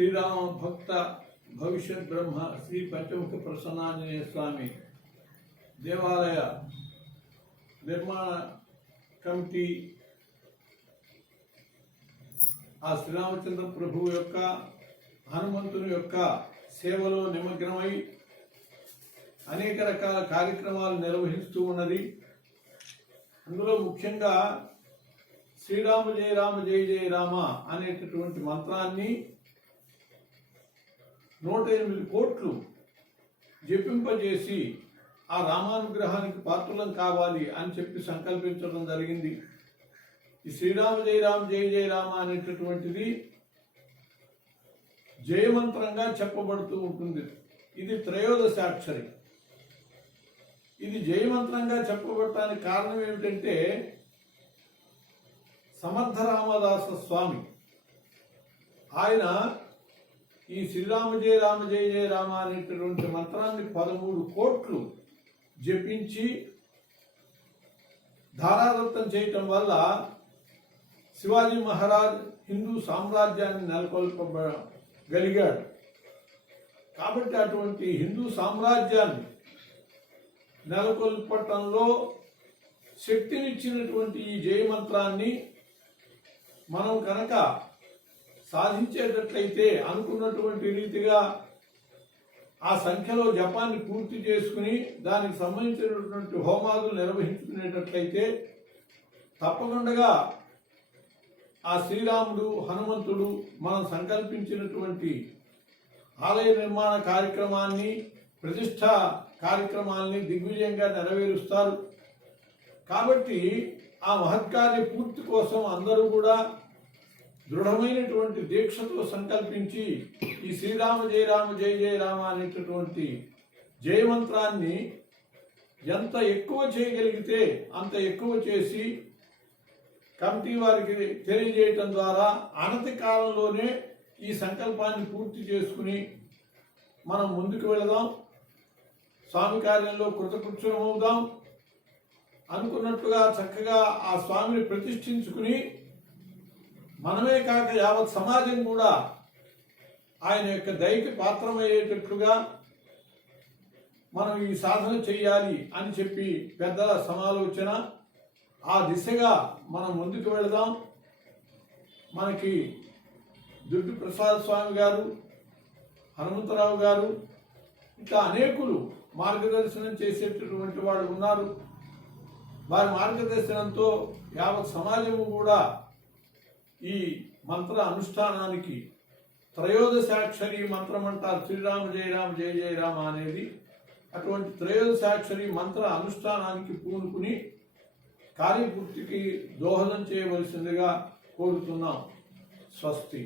శ్రీరామ భక్త భవిష్యత్ బ్రహ్మ శ్రీ పంచముఖ ప్రసన్నాంజనేయ స్వామి దేవాలయ నిర్మాణ కమిటీ ఆ శ్రీరామచంద్ర ప్రభువు యొక్క హనుమంతుని యొక్క సేవలో నిమగ్నమై అనేక రకాల కార్యక్రమాలు నిర్వహిస్తూ ఉన్నది. అందులో ముఖ్యంగా శ్రీరామ జయ రామ జయ జయ రామ అనేటటువంటి మంత్రాన్ని 108 కోట్లు జపింపజేసి ఆ రామానుగ్రహానికి పాత్రలం కావాలి అని చెప్పి సంకల్పించడం జరిగింది. ఈ శ్రీరామ జయ రామ జయ జయ రామ అనేటటువంటిది జయమంత్రంగా చెప్పబడుతూ ఉంటుంది. ఇది త్రయోదశాక్షరి. ఇది జయమంత్రంగా చెప్పబడటానికి కారణం ఏమిటంటే సమర్థ రామదాస స్వామి ఆయన ఈ శ్రీరామ జయ రామ జయ జయ రామ అనేటటువంటి మంత్రాన్ని 13 కోట్లు జపించి ధారాదత్తం చేయటం వల్ల శివాజీ మహారాజ్ హిందూ సామ్రాజ్యాన్ని నెలకొల్పగలిగాడు. కాబట్టి అటువంటి హిందూ సామ్రాజ్యాన్ని నెలకొల్పటంలో శక్తినిచ్చినటువంటి ఈ జయమంత్రాన్ని మనం కనుక సాధించేటట్లయితే అనుకున్నటువంటి రీతిగా ఆ సంఖ్యలో జపాన్ని పూర్తి చేసుకుని దానికి సంబంధించినటువంటి హోమాదులు నిర్వహించుకునేటట్లయితే తప్పకుండా ఆ శ్రీరాముడు హనుమంతుడు మనం సంకల్పించినటువంటి ఆలయ నిర్మాణ కార్యక్రమాన్ని ప్రతిష్ట కార్యక్రమాల్ని దిగ్విజయంగా నెరవేరుస్తారు. కాబట్టి ఆ మహత్కార్య పూర్తి కోసం అందరూ కూడా దృఢమైనటువంటి దీక్షతో సంకల్పించి ఈ శ్రీరామ జయ రామ జయ జయ రామ అనేటటువంటి జయమంత్రాన్ని ఎంత ఎక్కువ చేయగలిగితే అంత ఎక్కువ చేసి కమిటీ వారికి తెలియజేయటం ద్వారా అనతి కాలంలోనే ఈ సంకల్పాన్ని పూర్తి చేసుకుని మనం ముందుకు వెళదాం, స్వామి కార్యంలో కృతకృత్యులమవుదాం. అనుకున్నట్లుగా చక్కగా ఆ స్వామిని ప్రతిష్ఠించుకుని మనమే కాక యావత్ సమాజం కూడా ఆయన యొక్క దయకి పాత్రమయ్యేటట్లుగా మనం ఈ సాధన చెయ్యాలి అని చెప్పి పెద్దల సమాలోచన. ఆ దిశగా మనం ముందుకు వెళదాం. మనకి దుడ్డు ప్రసాద్ స్వామి గారు, హనుమంతరావు గారు, ఇట్లా అనేకులు మార్గదర్శనం చేసేటటువంటి వాళ్ళు ఉన్నారు. వారి మార్గదర్శనంతో యావత్ సమాజము కూడా ఈ మంత్ర అనుష్ఠానానికి త్రయోదశాక్షరి మంత్రం అంటారు. శ్రీరామ జయ రామ జయ జయ రామ అనేది అటువంటి త్రయోదశాక్షరి మంత్ర అనుష్ఠానానికి పూనుకుని కార్యపూర్తికి దోహదం చేయవలసిందిగా కోరుతున్నాం. స్వస్తి.